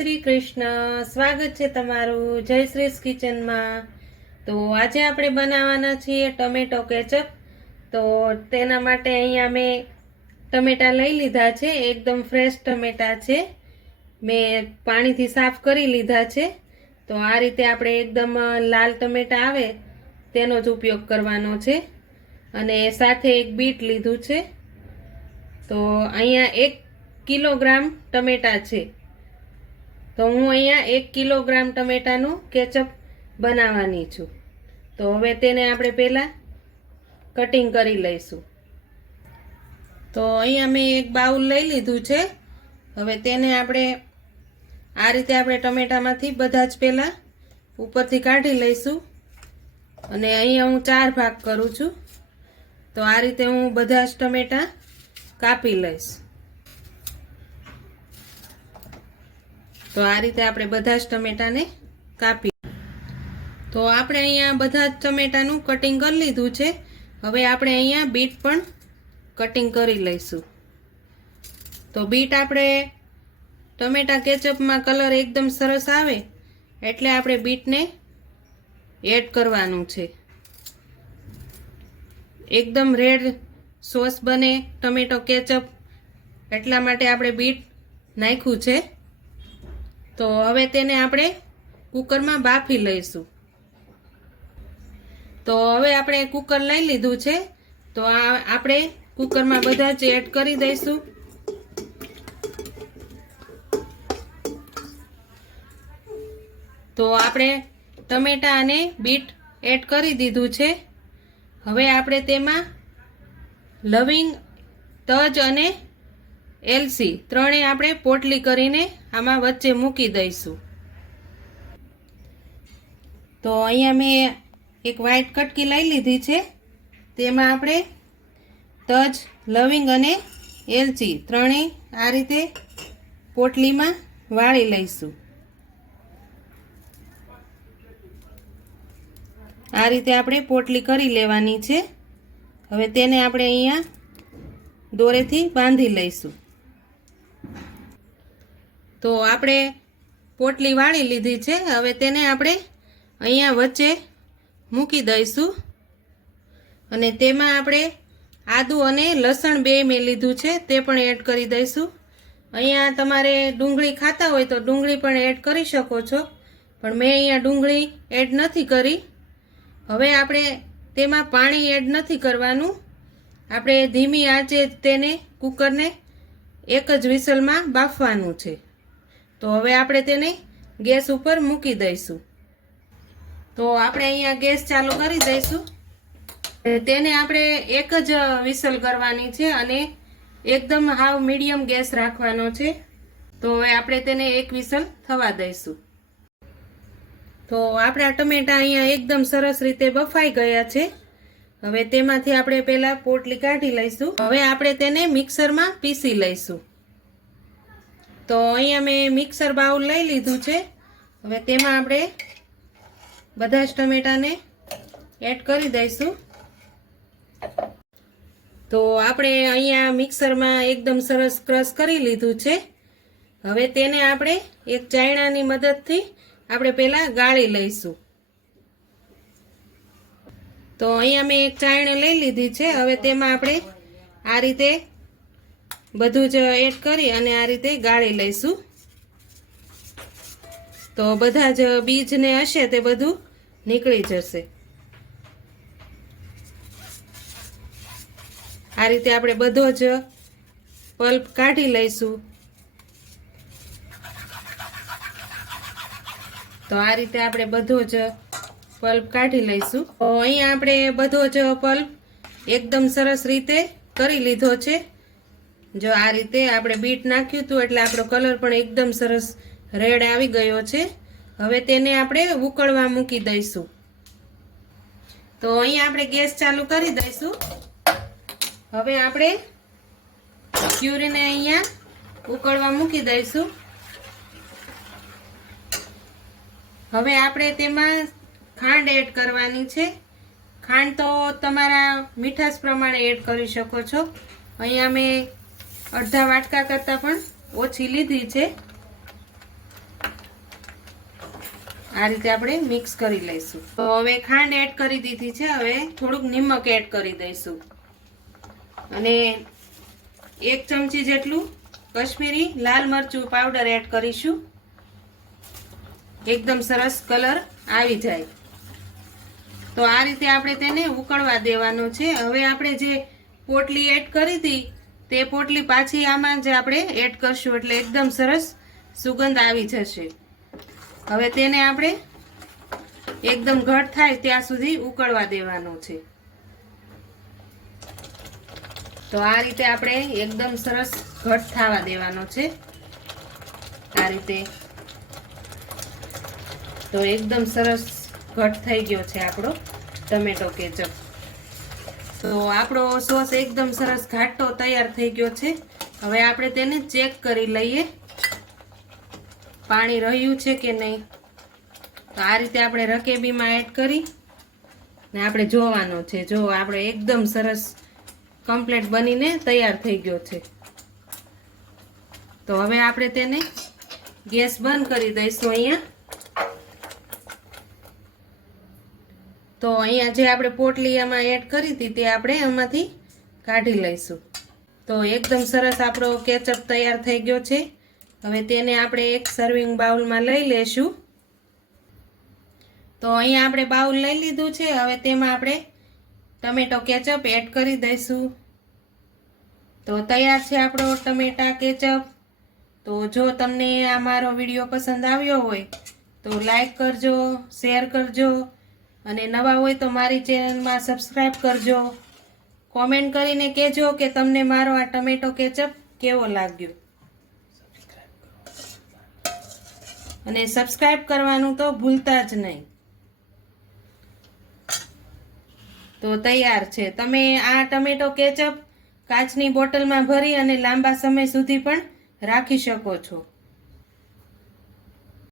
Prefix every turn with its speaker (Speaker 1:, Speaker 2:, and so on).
Speaker 1: શ્રી કૃષ્ણ સ્વાગત છે તમારું જય શ્રી કિચનમાં. તો આજે આપણે બનાવવાના છીએ ટમેટો કેચઅપ તો તેના માટે અહીંયા મેં ટમેટાં લઈ લીધા છે. એકદમ ફ્રેશ ટમેટાં છે. મેં પાણીથી સાફ કરી લીધા છે. તો આ રીતે આપણે એકદમ લાલ ટમેટા આવે તેનો જ ઉપયોગ કરવાનો છે. અને સાથે એક બીટ લીધું છે. તો અહીંયા એક કિલોગ્રામ ટમેટાં છે. તો હું અહીંયા એક કિલોગ્રામ ટમેટાનું કેચઅપ બનાવવાની છું. તો હવે તેને આપણે પહેલાં કટિંગ કરી લઈશું. તો અહીંયા મેં એક બાઉલ લઈ લીધું છે. હવે તેને આપણે આ રીતે આપણે ટમેટામાંથી બધા જ પહેલાં ઉપરથી કાઢી લઈશું. અને અહીંયા હું ચાર ભાગ કરું છું. તો આ રીતે હું બધા જ ટમેટા કાપી લઈશ. તો આ રીતે આપણે બધા જ ટમેટાને કાપી. તો આપણે અહીંયા બધા જ ટમેટાનું કટિંગ કરી લીધું છે. હવે આપણે અહીંયા બીટ પણ કટિંગ કરી લઈશું. તો બીટ આપણે ટમેટા કેચઅપમાં કલર એકદમ સરસ આવે એટલે આપણે બીટને એડ કરવાનું છે. એકદમ રેડ સોસ બને ટમેટો કેચઅપ. એટલા માટે આપણે બીટ નાખ્યું છે. તો હવે તેને આપણે કુકરમાં બાફી લઈશું. તો હવે આપણે કુકર લઈ લીધું છે. તો આ આપણે કુકરમાં બધા જ એડ કરી દઈશું. તો આપણે ટમેટા અને બીટ એડ કરી દીધું છે. હવે આપણે તેમાં લવિંગ, તજ અને એલસી ત્રણેય આપણે પોટલી કરીને આમાં વચ્ચે મૂકી દઈશું. તો અહીંયા મેં એક વ્હાઈટ કટકી લઈ લીધી છે. તેમાં આપણે તજ, લવિંગ અને એલચી ત્રણેય આ રીતે પોટલીમાં વાળી લઈશું. આ રીતે આપણે પોટલી કરી લેવાની છે. હવે તેને આપણે અહીંયા દોરેથી બાંધી લઈશું. તો આપણે પોટલી વાળી લીધી છે. હવે તેને આપણે અહીંયા વચ્ચે મૂકી દઈશું. અને તેમાં આપણે આદું અને લસણ બે મેં લીધું છે, તે પણ એડ કરી દઈશું. અહીંયા તમારે ડુંગળી ખાતા હોય તો ડુંગળી પણ એડ કરી શકો છો, પણ મેં અહીંયા ડુંગળી એડ નથી કરી. હવે આપણે તેમાં પાણી એડ નથી કરવાનું. આપણે ધીમી આંચે તેને કુકરને એક જ વિસલમાં બાફવાનું છે. તો હવે આપણે તેને ગેસ ઉપર મૂકી દઈશું. તો આપણે અહીંયા ગેસ ચાલુ કરી દઈશું. તેને આપણે એક જ વિસલ કરવાની છે અને એકદમ હાવ મીડિયમ ગેસ રાખવાનો છે. તો હવે આપણે તેને એક વિસલ થવા દઈશું. તો આપણા ટમેટા અહીંયા એકદમ સરસ રીતે બફાઈ ગયા છે. હવે તેમાંથી આપણે પહેલાં પોટલી કાઢી લઈશું. હવે આપણે તેને મિક્સરમાં પીસી લઈશું. તો અહીંયા મેં મિક્સર બાઉલ લઈ લીધું છે. હવે તેમાં આપણે બધા જ ટમેટાને એડ કરી દઈશું. તો આપણે અહીંયા મિક્સરમાં એકદમ સરસ ક્રશ કરી લીધું છે. હવે તેને આપણે એક ચાયણાની મદદથી આપણે પહેલાં ગાળી લઈશું. તો અહીંયા મેં એક ચાયણી લઈ લીધી છે. હવે તેમાં આપણે આ રીતે બધું જ એડ કરી અને આ રીતે ગાળી લઈશું. તો બધા જ બીજને હશે તે બધું નીકળી જશે. આ રીતે આપણે બધો જ પલ્પ કાઢી લઈશું. તો આ રીતે આપણે બધો જ પલ્પ કાઢી લઈશું. તો અહીંયા આપણે બધો જ પલ્પ એકદમ સરસ રીતે કરી લીધો છે. જો આ રીતે આપણે બીટ નાખ્યું હતું એટલે આપણો કલર પણ એકદમ સરસ રેડ આવી ગયો છે. હવે તેને આપણે ઉકળવા મૂકી દઈશું. તો અહીં આપણે ગેસ ચાલુ કરી દઈશું. હવે આપણે ક્યુરીને અહીંયા ઉકળવા મૂકી દઈશું. હવે આપણે તેમાં ખાંડ એડ કરવાની છે. ખાંડ તો તમારા મીઠાશ પ્રમાણે એડ કરી શકો છો. અહીંયા મેં અડધા વાટકા કરતાં પણ ઓછી લીધી છે. આ રીતે આપણે મિક્સ કરી લઈશું. તો હવે ખાંડ એડ કરી દીધી છે. હવે થોડુંક નિમક એડ કરી દઈશું. અને એક ચમચી જેટલું કશ્મીરી લાલ મરચું પાવડર એડ કરીશું. એકદમ સરસ કલર આવી જાય. તો આ રીતે આપણે તેને ઉકળવા દેવાનો છે. હવે આપણે જે પોટલી એડ કરી હતી તે પોટલી પાછી આમાં જે આપણે એડ કરશું એટલે એકદમ સરસ સુગંધ આવી જશે. હવે તેને આપણે એકદમ ઘટ થાય ત્યાં સુધી ઉકળવા દેવાનો છે. તો આ રીતે આપણે એકદમ સરસ ઘટ થવા દેવાનો છે. આ રીતે. તો એકદમ સરસ ઘટ થઈ ગયો છે આપણો ટમેટો કેચઅપ તો આપણો સોસ એકદમ સરસ ઘાટો તૈયાર થઈ ગયો છે. હવે આપણે તેને ચેક કરી લઈએ. પાણી રહ્યું છે કે નહીં? તો આ રીતે આપણે રકેબીમાં એડ કરી ને આપણે જોવાનો છે. જો આપણે એકદમ સરસ કમ્પ્લેટ બનીને તૈયાર થઈ ગયો છે. તો હવે આપણે તેને ગેસ બંધ કરી દઈશું અહીંયા. તો અહીંયા જે આપણે પોટલી એમાં એડ કરી હતી તે આપણે એમાંથી કાઢી લઈશું. તો એકદમ સરસ આપણો કેચઅપ તૈયાર થઈ ગયો છે. હવે તેને આપણે એક સર્વિંગ બાઉલમાં લઈ લેશું. તો અહીંયા આપણે બાઉલ લઈ લીધું છે. હવે તેમાં આપણે ટમેટો કેચઅપ એડ કરી દઈશું. તો તૈયાર છે આપણો ટમેટા કેચઅપ. તો જો તમને આ મારો વીડિયો પસંદ આવ્યો હોય તો લાઈક કરજો, શેર કરજો. અને નવા હોય તો મારી ચેનલમાં સબસ્ક્રાઈબ કરજો. કોમેન્ટ કરીને કહેજો કે તમને મારો આ ટમેટો કેચઅપ કેવો લાગ્યો. અને સબસ્ક્રાઈબ કરવાનું તો ભૂલતા જ નહીં. તો તૈયાર છે. તમે આ ટમેટો કેચઅપ કાચની બોટલમાં ભરી અને લાંબા સમય સુધી પણ રાખી શકો છો.